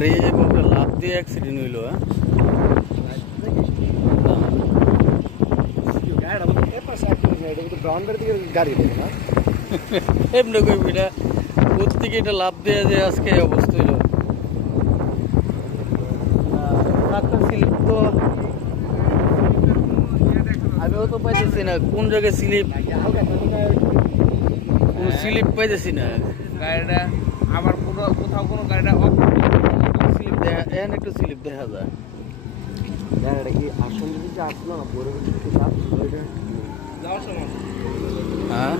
গাড়ি এভাবে লাফ দিয়ে অ্যাক্সিডেন্ট হইলো হ্যাঁ গাড়ি এমনি কই এটা কোথেকে এটা লাফ দিয়ে যে আজকে এই অবস্থা হইলো ডাক্তার স্লিপ তো আমিও তো পাইতেছি না কোন জায়গায় স্লিপ কোনো স্লিপ পাইতেছি না গাড়িটা আবার কোথাও কোনো গাড়িটা স্লিপ দেখা এখন একটু স্লিপ দেখা যায় গাড়িটা কি আসল দিকে আসলো না পরে যাওয়ার সময় হ্যাঁ